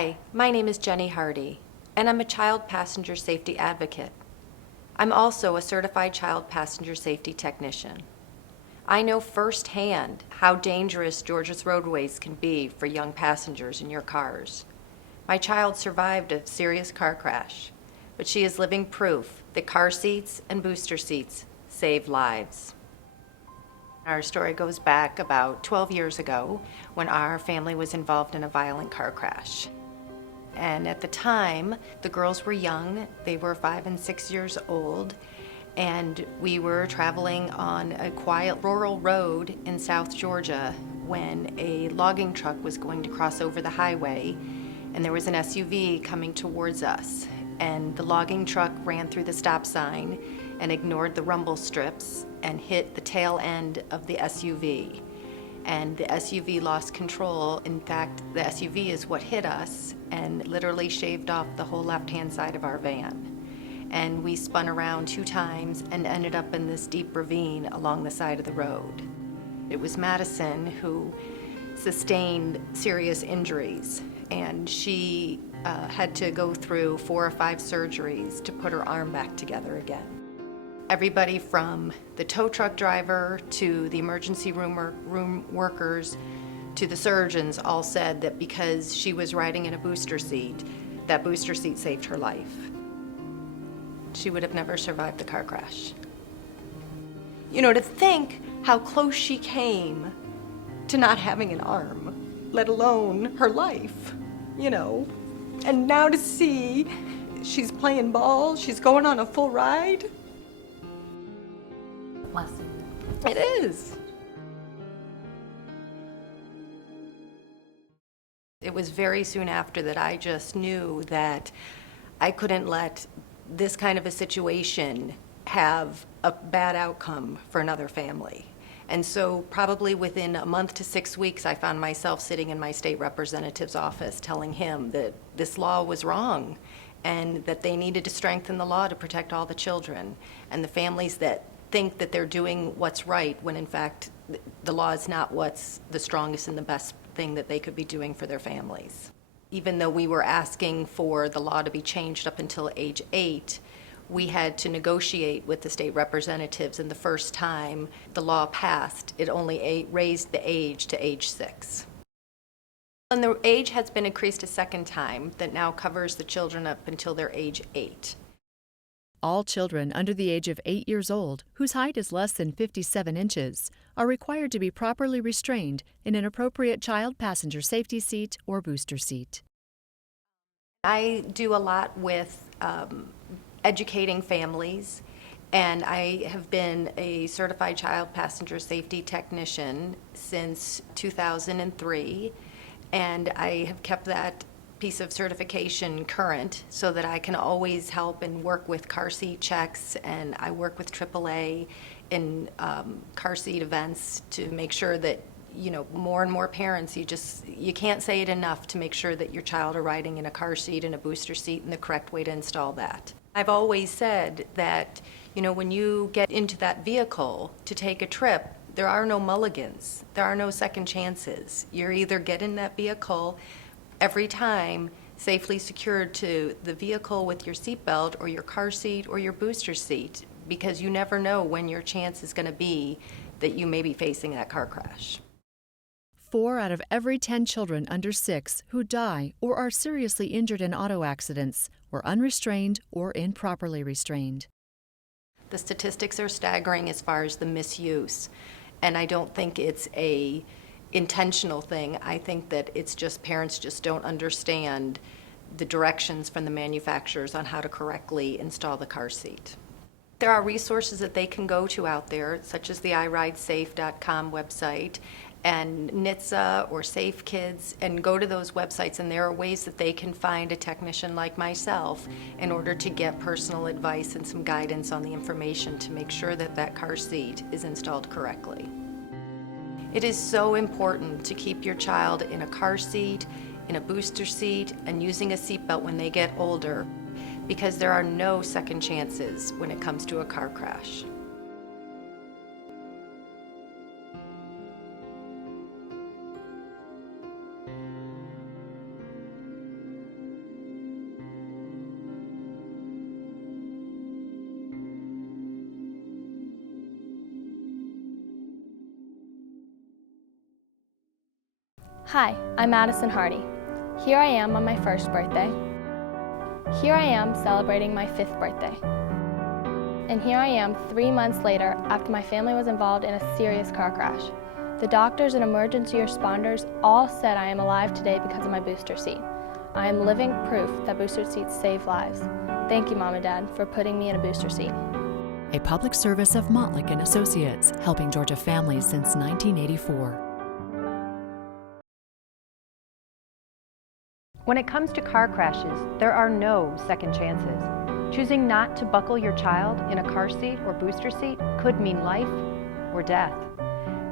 Hi, my name is Jenny Hardy, and I'm a child passenger safety advocate. I'm also a certified child passenger safety technician. I know firsthand how dangerous Georgia's roadways can be for young passengers in your cars. My child survived a serious car crash, but she is living proof that car seats and booster seats save lives. Our story goes back about 12 years ago when our family was involved in a violent car crash. And at the time, the girls were young. They were 5 and 6 years old. And we were traveling on a quiet rural road in South Georgia when a logging truck was going to cross over the highway. And there was an SUV coming towards us. And the logging truck ran through the stop sign and ignored the rumble strips and hit the tail end of the SUV. And the SUV lost control. In fact, the SUV is what hit us and literally shaved off the whole left-hand side of our van. And we spun around 2 times and ended up in this deep ravine along the side of the road. It was Madison who sustained serious injuries, and she had to go through 4 or 5 surgeries to put her arm back together again. Everybody from the tow truck driver to the emergency room workers to the surgeons all said that because she was riding in a booster seat, that booster seat saved her life. She would have never survived the car crash. You know, to think how close she came to not having an arm, let alone her life, you know. And now to see she's playing ball, she's going on a full ride. Blessing. It is. It was very soon after that I just knew that I couldn't let this kind of a situation have a bad outcome for another family. And so probably within a month to 6 weeks, I found myself sitting in my state representative's office telling him that this law was wrong and that they needed to strengthen the law to protect all the children and the families that think that they're doing what's right when in fact the law is not what's the strongest and the best thing that they could be doing for their families. Even though we were asking for the law to be changed up until age 8, we had to negotiate with the state representatives, and the first time the law passed, it only raised the age to age 6. And the age has been increased a second time that now covers the children up until their age 8. All children under the age of 8 years old whose height is less than 57 inches are required to be properly restrained in an appropriate child passenger safety seat or booster seat. I do a lot with educating families, and I have been a certified child passenger safety technician since 2003, and I have kept that piece of certification current so that I can always help and work with car seat checks, and I work with AAA in car seat events to make sure that, you know, more and more parents, you can't say it enough to make sure that your child are riding in a car seat and a booster seat and the correct way to install that. I've always said that, you know, when you get into that vehicle to take a trip, there are no mulligans. There are no second chances. You're either get in that vehicle every time safely secured to the vehicle with your seatbelt or your car seat or your booster seat, because you never know when your chance is going to be that you may be facing that car crash. 4 out of every 10 children under 6 who die or are seriously injured in auto accidents were unrestrained or improperly restrained. The statistics are staggering as far as the misuse, and I don't think it's a intentional thing. I think that it's just parents just don't understand the directions from the manufacturers on how to correctly install the car seat. There are resources that they can go to out there, such as the iRideSafe.com website and NHTSA or Safe Kids, and go to those websites, and there are ways that they can find a technician like myself in order to get personal advice and some guidance on the information to make sure that that car seat is installed correctly. It is so important to keep your child in a car seat, in a booster seat, and using a seatbelt when they get older, because there are no second chances when it comes to a car crash. Hi, I'm Madison Hardy. Here I am on my first birthday. Here I am celebrating my 5th birthday. And here I am 3 months later after my family was involved in a serious car crash. The doctors and emergency responders all said I am alive today because of my booster seat. I am living proof that booster seats save lives. Thank you, Mom and Dad, for putting me in a booster seat. A public service of Mottlick and Associates, helping Georgia families since 1984. When it comes to car crashes, there are no second chances. Choosing not to buckle your child in a car seat or booster seat could mean life or death.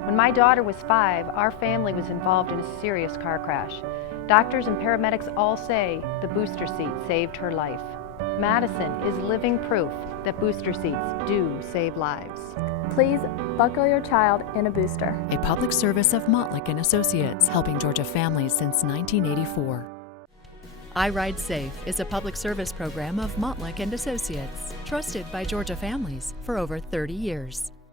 When my daughter was 5, our family was involved in a serious car crash. Doctors and paramedics all say the booster seat saved her life. Madison is living proof that booster seats do save lives. Please buckle your child in a booster. A public service of Mottlick and Associates, helping Georgia families since 1984. I Ride Safe is a public service program of Mottlick and Associates, trusted by Georgia families for over 30 years.